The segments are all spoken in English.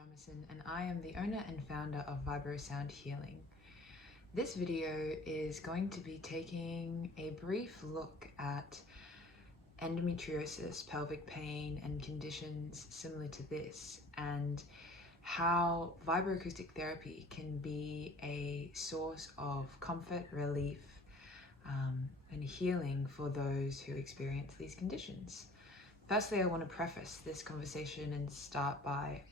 Jamison, and I am the owner and founder of VibroSound Healing. This video is going to be taking a brief look at endometriosis, pelvic pain, and conditions similar to this, and how vibroacoustic therapy can be a source of comfort, relief, and healing for those who experience these conditions. Firstly, I want to preface this conversation and start by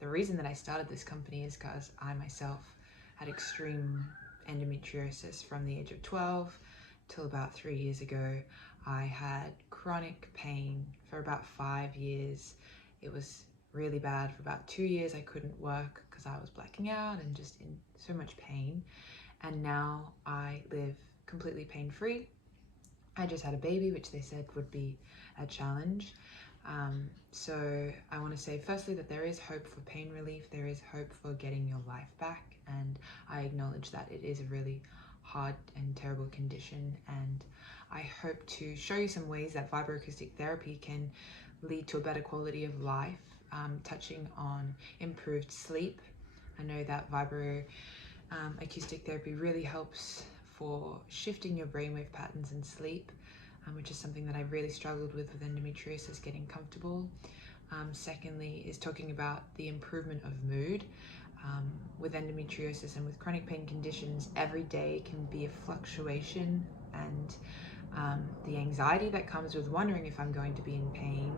the reason that I started this company is because I myself had extreme endometriosis from the age of 12 till about 3 years ago. I had chronic pain for about 5 years. It was really bad. For about 2 years I couldn't work because I was blacking out and just in so much pain. And now I live completely pain-free. I just had a baby, which they said would be a challenge. So I want to say firstly that there is hope for pain relief, there is hope for getting your life back, and I acknowledge that it is a really hard and terrible condition, and I hope to show you some ways that vibroacoustic therapy can lead to a better quality of life, touching on improved sleep. I know that vibroacoustic therapy really helps for shifting your brainwave patterns and sleep, which is something that I really struggled with endometriosis, getting comfortable. Secondly is talking about the improvement of mood. With endometriosis and with chronic pain conditions, every day can be a fluctuation, and the anxiety that comes with wondering if I'm going to be in pain,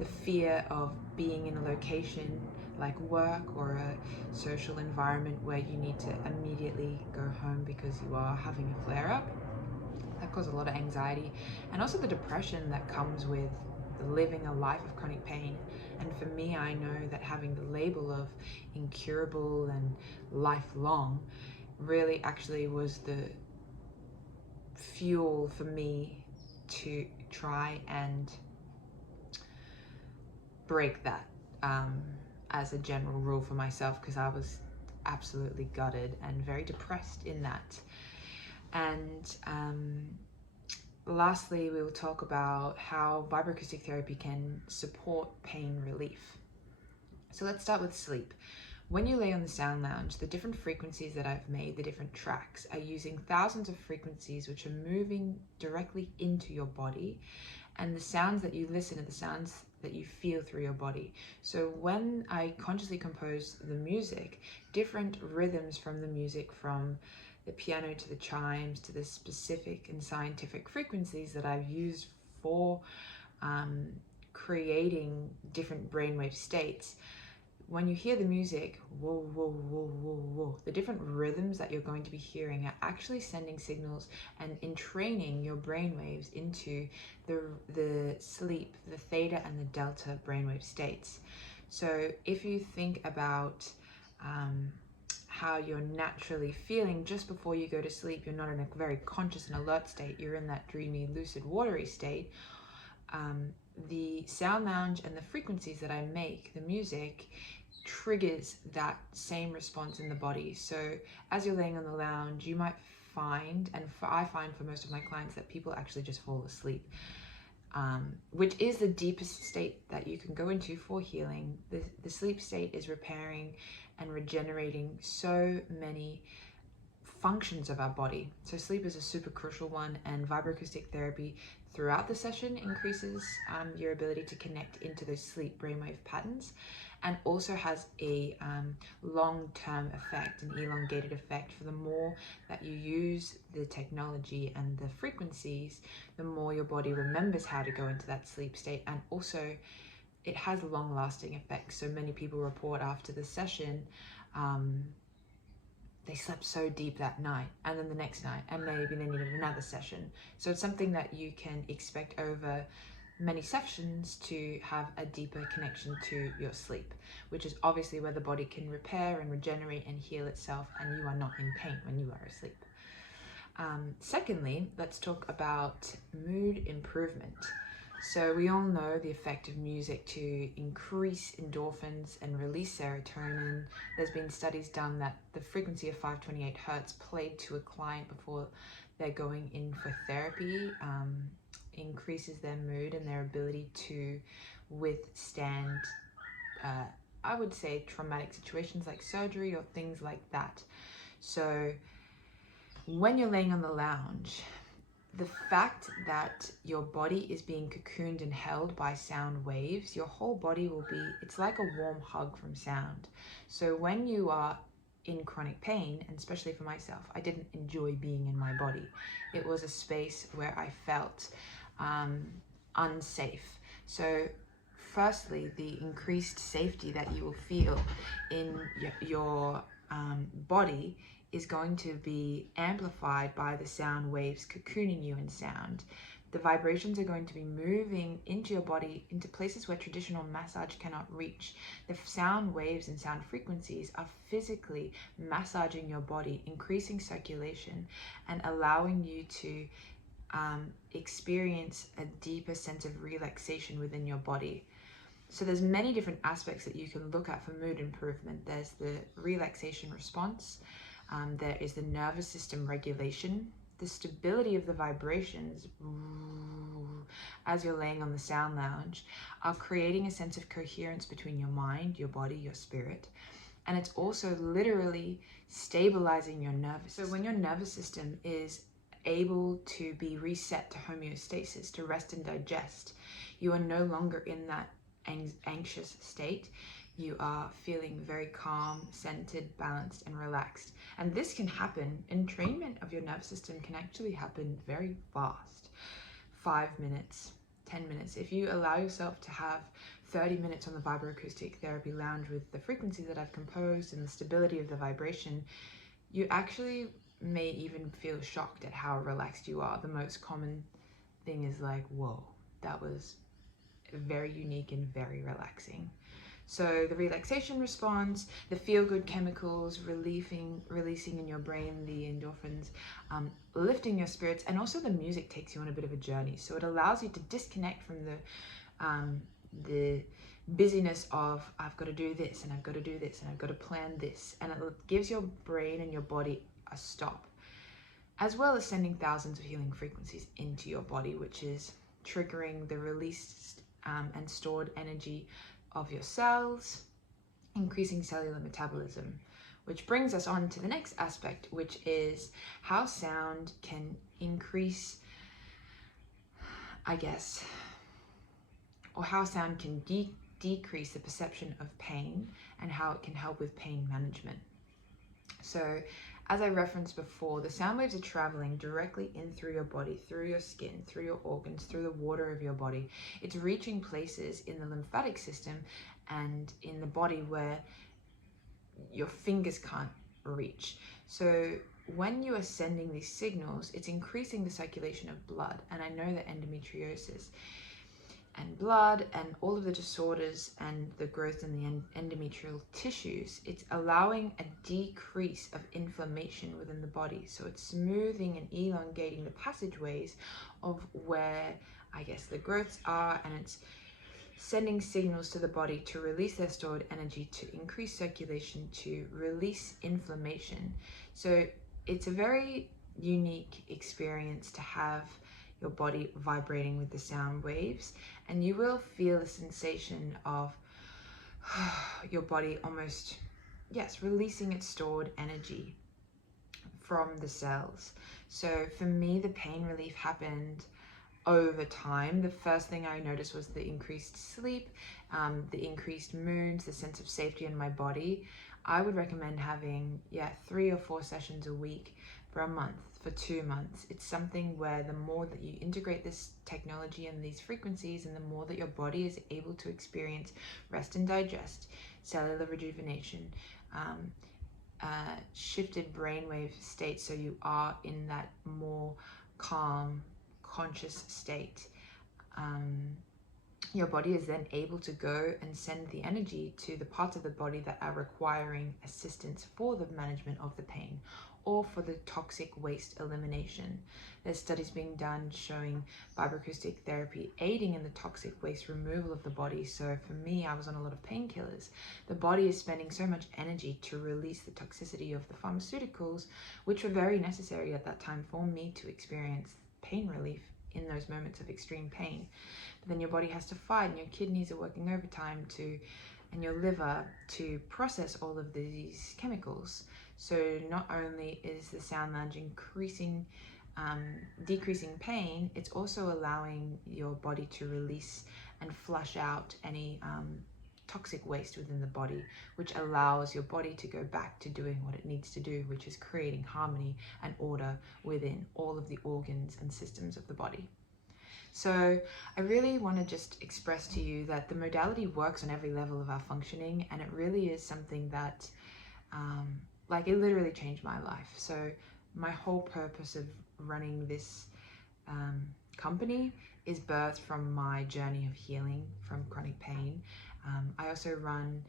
the fear of being in a location like work or a social environment where you need to immediately go home because you are having a flare-up. That causes a lot of anxiety, and also the depression that comes with living a life of chronic pain. And for me, I know that having the label of incurable and lifelong really actually was the fuel for me to try and break that as a general rule for myself, because I was absolutely gutted and very depressed in that. And lastly, we will talk about how vibroacoustic therapy can support pain relief. So let's start with sleep. When you lay on the sound lounge, the different frequencies that I've made, the different tracks, are using thousands of frequencies which are moving directly into your body, and the sounds that you listen are the sounds that you feel through your body. So when I consciously compose the music, different rhythms from the music, from the piano to the chimes to the specific and scientific frequencies that I've used for creating different brainwave states. When you hear the music, whoa, whoa, whoa, whoa, whoa, the different rhythms that you're going to be hearing are actually sending signals and entraining your brainwaves into the sleep, the theta and the delta brainwave states. So if you think about how you're naturally feeling just before you go to sleep, you're not in a very conscious and alert state, you're in that dreamy, lucid, watery state. The sound lounge and the frequencies that I make, the music, triggers that same response in the body. So as you're laying on the lounge, you might find, and I find for most of my clients, that people actually just fall asleep, which is the deepest state that you can go into for healing. The sleep state is repairing and regenerating so many functions of our body. So sleep is a super crucial one, and vibroacoustic therapy throughout the session increases your ability to connect into those sleep brainwave patterns, and also has a long-term effect, an elongated effect. For the more that you use the technology and the frequencies, the more your body remembers how to go into that sleep state, and also it has long-lasting effects. So many people report after the session they slept so deep that night, and then the next night, and maybe they needed another session. So it's something that you can expect over many sessions to have a deeper connection to your sleep, which is obviously where the body can repair and regenerate and heal itself, and you are not in pain when you are asleep. Secondly, let's talk about mood improvement. So we all know the effect of music to increase endorphins and release serotonin. There's been studies done that the frequency of 528 hertz played to a client before they're going in for therapy increases their mood and their ability to withstand I would say, traumatic situations like surgery or things like that. So when you're laying on the lounge, the fact that your body is being cocooned and held by sound waves, your whole body will be, it's like a warm hug from sound. So when you are in chronic pain, and especially for myself, I didn't enjoy being in my body. It was a space where I felt unsafe. So firstly, the increased safety that you will feel in your body is going to be amplified by the sound waves cocooning you in sound. The vibrations are going to be moving into your body, into places where traditional massage cannot reach. The sound waves and sound frequencies are physically massaging your body, increasing circulation, and allowing you to experience a deeper sense of relaxation within your body. So there's many different aspects that you can look at for mood improvement. There's the relaxation response. There is the nervous system regulation, the stability of the vibrations as you're laying on the sound lounge are creating a sense of coherence between your mind, your body, your spirit. And it's also literally stabilizing your nervous system. So when your nervous system is able to be reset to homeostasis, to rest and digest, you are no longer in that anxious state. You are feeling very calm, centered, balanced, and relaxed. And this can happen, entrainment of your nervous system can actually happen very fast. 5 minutes, 10 minutes. If you allow yourself to have 30 minutes on the vibroacoustic therapy lounge with the frequencies that I've composed and the stability of the vibration, you actually may even feel shocked at how relaxed you are. The most common thing is like, whoa, that was very unique and very relaxing. So the relaxation response, the feel-good chemicals releasing in your brain, the endorphins, lifting your spirits, and also the music takes you on a bit of a journey. So it allows you to disconnect from the busyness of I've got to do this and I've got to do this and I've got to plan this, and it gives your brain and your body a stop, as well as sending thousands of healing frequencies into your body, which is triggering the released and stored energy of your cells, increasing cellular metabolism, which brings us on to the next aspect, which is how sound can increase, I guess, or how sound can decrease the perception of pain and how it can help with pain management. So as I referenced before, the sound waves are traveling directly in through your body, through your skin, through your organs, through the water of your body. It's reaching places in the lymphatic system and in the body where your fingers can't reach. So when you are sending these signals, it's increasing the circulation of blood. And I know that endometriosis and blood and all of the disorders and the growth in the endometrial tissues, it's allowing a decrease of inflammation within the body. So it's smoothing and elongating the passageways of where, I guess, the growths are, and it's sending signals to the body to release their stored energy, to increase circulation, to release inflammation. So it's a very unique experience to have your body vibrating with the sound waves, and you will feel a sensation of your body almost, yes, releasing its stored energy from the cells. So for me, the pain relief happened over time. The first thing I noticed was the increased sleep, the increased moods, the sense of safety in my body. I would recommend having 3 or 4 sessions a week for a month, for 2 months. It's something where the more that you integrate this technology and these frequencies, and the more that your body is able to experience rest and digest, cellular rejuvenation, shifted brainwave state, so you are in that more calm, conscious state. Your body is then able to go and send the energy to the parts of the body that are requiring assistance for the management of the pain or for the toxic waste elimination. There's studies being done showing vibroacoustic therapy aiding in the toxic waste removal of the body. So for me, I was on a lot of painkillers. The body is spending so much energy to release the toxicity of the pharmaceuticals, which were very necessary at that time for me to experience pain relief in those moments of extreme pain. But then your body has to fight, and your kidneys are working overtime to and your liver to process all of these chemicals. So not only is the sound lounge decreasing pain, it's also allowing your body to release and flush out any toxic waste within the body, which allows your body to go back to doing what it needs to do, which is creating harmony and order within all of the organs and systems of the body. So I really want to just express to you that the modality works on every level of our functioning, and it really is something that it literally changed my life. So my whole purpose of running this company is birthed from my journey of healing from chronic pain. I also run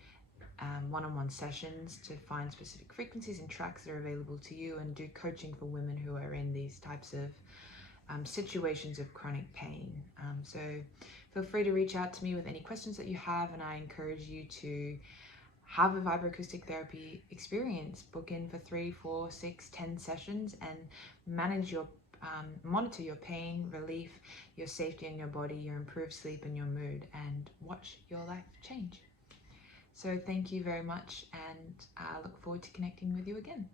one-on-one sessions to find specific frequencies and tracks that are available to you, and do coaching for women who are in these types of situations of chronic pain. So feel free to reach out to me with any questions that you have, and I encourage you to have a vibroacoustic therapy experience. Book in for 3, 4, 6, 10 sessions and monitor your pain relief, your safety in your body, your improved sleep and your mood, and watch your life change. So thank you very much, and I look forward to connecting with you again.